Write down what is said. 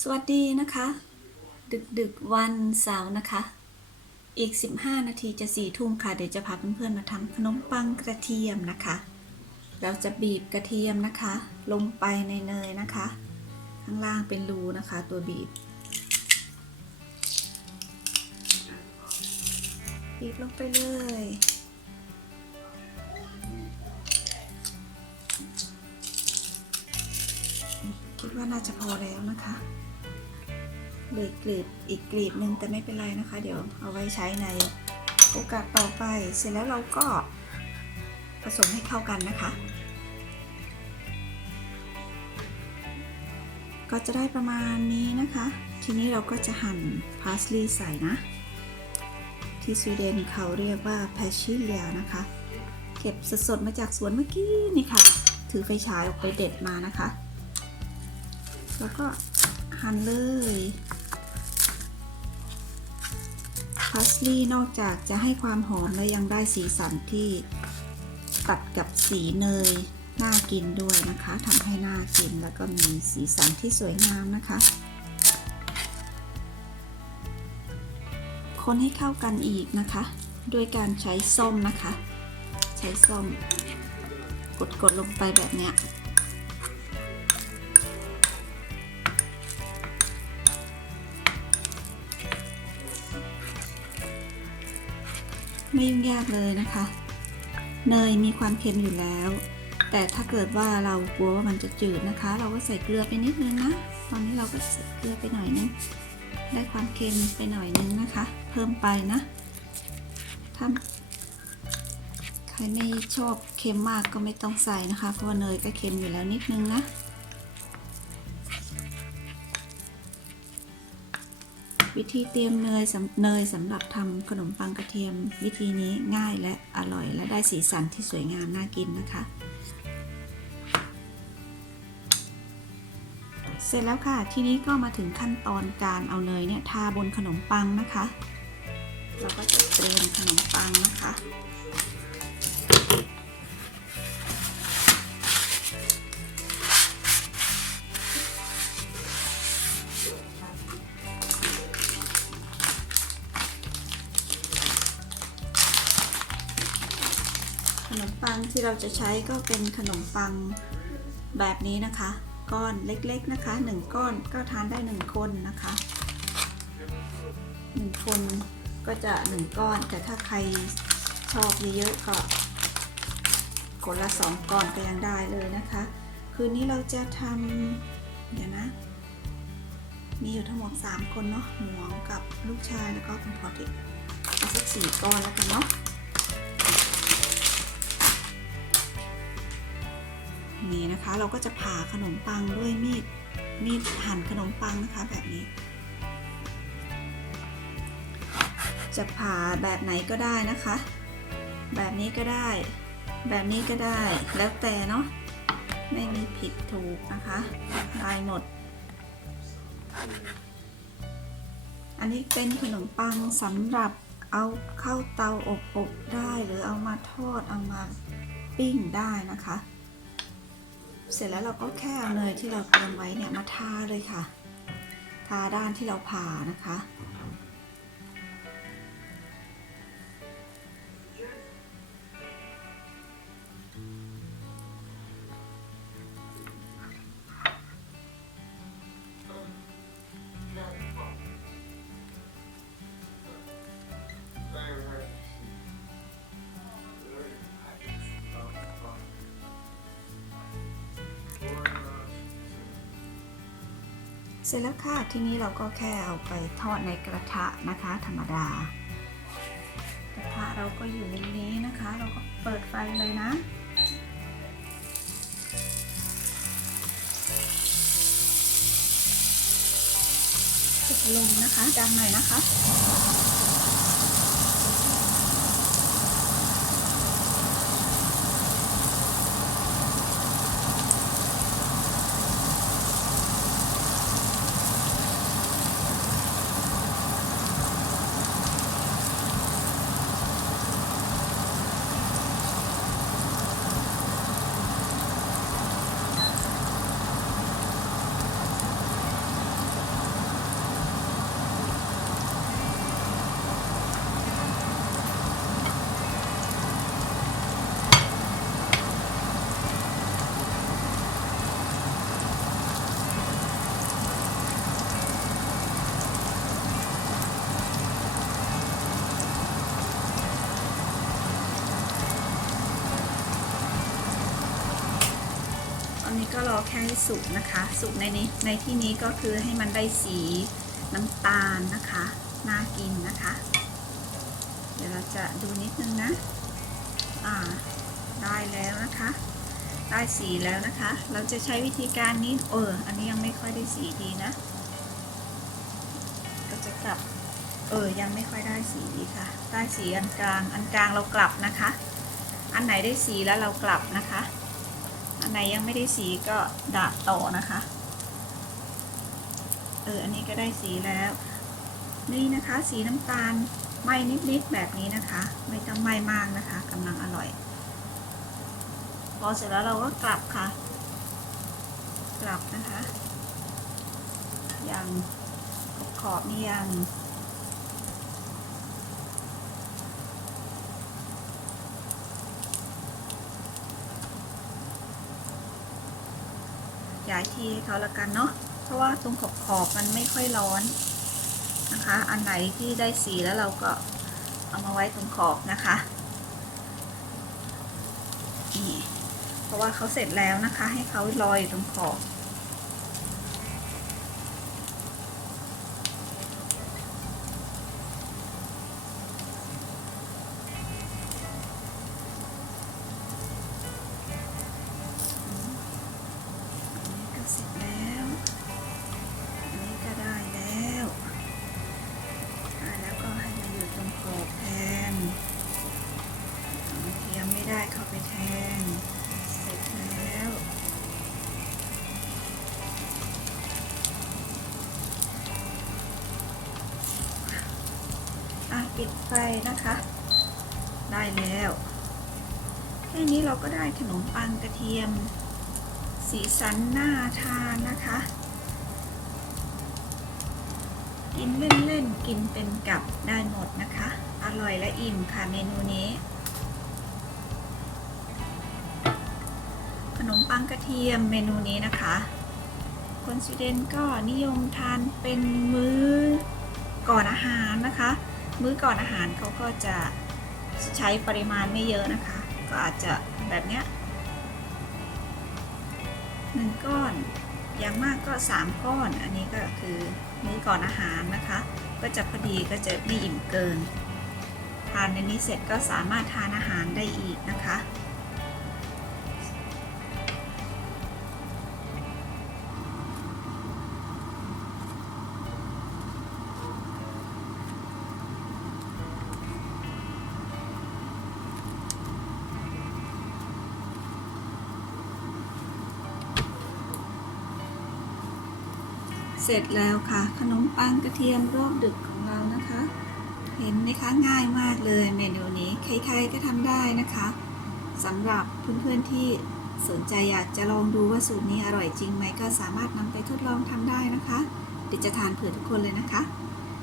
สวัสดีนะคะ ดึกดึกๆวันเสาร์นะคะ อีก 15 นาทีจะสี่ทุ่มค่ะ เดี๋ยวจะพาเพื่อนๆมาทำขนมปังกระเทียมนะคะ เราจะบีบกระเทียมนะคะ ลงไปในเนยนะคะ ข้างล่างเป็นรูนะคะ ตัวบีบ บีบลงไปเลยคิดว่าน่าจะพอแล้วนะคะ เหลือกลีบอีกกลีบหนึ่งแต่ไม่เป็นไรนะคะ เดี๋ยวเอาไว้ใช้ในโอกาสต่อไป เสร็จแล้วเราก็ผสมให้เข้ากันนะคะ ก็จะได้ประมาณนี้นะคะ ทีนี้เราก็จะหั่นพาสลีย์ใส่นะ ที่สวีเดนเขาเรียกว่าแพชชิเลียนะคะ เก็บสดๆมาจากสวนเมื่อกี้นี่ค่ะ ถือไฟฉายออกไปเด็ดมานะคะ แล้วก็หั่นเลย พาสลีย์นอกจากจะให้ความหอมและยังได้สีสันที่ตัดกับสีเนยน่ากินด้วยนะคะทำให้น่ากินแล้วก็มีสีสันที่สวยงามนะคะ คนให้เข้ากันอีกนะคะ ด้วยการใช้ส้มนะคะ ใช้ส้ม กดๆลงไปแบบเนี้ย ไม่ยุ่งยากเลยนะคะ เนยมีความเค็มอยู่แล้ว แต่ถ้าเกิดว่าเรากลัวว่ามันจะจืดนะคะ เราก็ใส่เกลือไปนิดนึงนะ ตอนนี้เราก็ใส่เกลือไปหน่อยนึง ได้ความเค็มไปหน่อยนึงนะคะ เพิ่มไปนะถ้าใครไม่ชอบเค็มมากก็ไม่ต้องใส่นะคะ เพราะว่าเนยก็เค็มอยู่แล้วนิดนึงนะ วิธีเตรียมเนยเนยสำหรับทำขนมปังกระเทียม วิธีนี้ง่ายและอร่อย และได้สีสันที่สวยงามน่ากินนะคะ เสร็จแล้วค่ะทีนี้ก็มาถึงขั้นตอนการเอาเนยเนี่ยทาบนขนมปังนะคะ เราก็จะเตรียมขนมปังนะคะ ปังที่เราจะใช้ก็เป็นขนมปังแบบนี้นะคะ ก้อนเล็กๆนะคะหนึ่งก้อนก็ทานได้หนึ่งคนนะคะหนึ่งคนก็จะหนึ่งก้อน แต่ถ้าใครชอบเยอะๆก็คนละสองก้อนก็ยังได้เลยนะคะ คืนนี้เราจะทำเดี๋ยวนะ มีอยู่ทั้งหมด 3 คนเนาะหมวงกับลูกชายแล้วก็คุณพ่อเด็กเอาสักสี่ก้อนแล้วกันเนาะ นี่นะคะ เราก็จะผ่าขนมปังด้วยมีดมีดหั่นขนมปังนะคะแบบนี้ จะผ่าแบบไหนก็ได้นะคะ แบบนี้ก็ได้ แบบนี้ก็ได้แล้วแต่เนาะไม่มีผิดถูกนะคะได้หมด อันนี้เป็นขนมปังสำหรับเอาเข้าเตาอบอบได้หรือเอามาทอดเอามาปิ้งได้นะคะ เสร็จแล้วเราก็แค่เอาเนยที่เราเตรียมไว้เนี่ยมาทาเลยค่ะ ทาด้านที่เราผ่านะคะ เสร็จแล้วค่ะทีนี้เราก็แค่เอาไปทอดในกระทะนะคะ ธรรมดากระทะเราก็อยู่ในนี้นะคะ เราก็เปิดไฟเลยนะปิดลมนะคะดังหน่อยนะคะ ก็รอแค่ให้สุกนะคะ สุกในนี้ในที่นี้ก็คือให้มันได้สีน้ำตาลนะคะ น่ากินนะคะ เดี๋ยวเราจะดูนิดนึงนะ อ่า ได้แล้วนะคะ ได้สีแล้วนะคะ เราจะใช้วิธีการนี้ เออ อันนี้ยังไม่ค่อยได้สีดีนะ ก็จะกลับ เออ ยังไม่ค่อยได้สีดีค่ะ ได้สีอันกลาง อันกลางเรากลับนะคะ อันไหนได้สีแล้วเรากลับนะคะ อันไหนยังไม่ได้สีก็ดาดต่อนะคะ เออ อันนี้ก็ได้สีแล้ว นี่นะคะสีน้ำตาลไหม้นิดๆแบบนี้นะคะ ไม่ต้องไหมมากนะคะกำลังอร่อย พอเสร็จแล้วเราก็กลับค่ะ กลับนะคะ อย่างขอบๆนี่ยังายที่ให้เขาละกันเนาะเพราะว่าตรงขอบขอบมันไม่ค่อยร้อนนะคะ อันไหนที่ได้สีแล้วเราก็เอามาไว้ตรงขอบนะคะนี่เพราะว่าเขาเสร็จแล้วนะคะ ให้เขาลอยอยู่ตรงขอบ ปิดไฟนะคะ ได้แล้ว แค่นี้เราก็ได้ขนมปังกระเทียม สีสันน่าทานนะคะ กินเล่นๆ กินเป็นกับได้หมดนะคะ อร่อยและอิ่มค่ะเมนูนี้ ขนมปังกระเทียมเมนูนี้นะคะคนสวีเดนก็นิยมทานเป็นมื้อก่อนอาหารนะคะ มื้อก่อนอาหารเขาก็จะใช้ปริมาณไม่เยอะนะคะ ก็อาจจะแบบเนี้ยหนึ่งก้อนอย่างมากก็ 3 ก้อน อันนี้ก็คือมื้อก่อนอาหารนะคะ ก็จะพอดีก็จะไม่อิ่มเกิน ทานในนี้เสร็จก็สามารถทานอาหารได้อีกนะคะ เสร็จแล้วค่ะ ขนมปังกระเทียมรอบดึกของเรานะคะ เห็นไหมคะง่ายมากเลยเมนูนี้ใครๆก็ทำได้นะคะสำหรับเพื่อนๆที่สนใจอยากจะลองดูว่าสูตรนี้อร่อยจริงไหมก็สามารถนำไปทดลองทำได้นะคะเดี๋ยวจะทานเผื่อทุกคนเลยนะคะ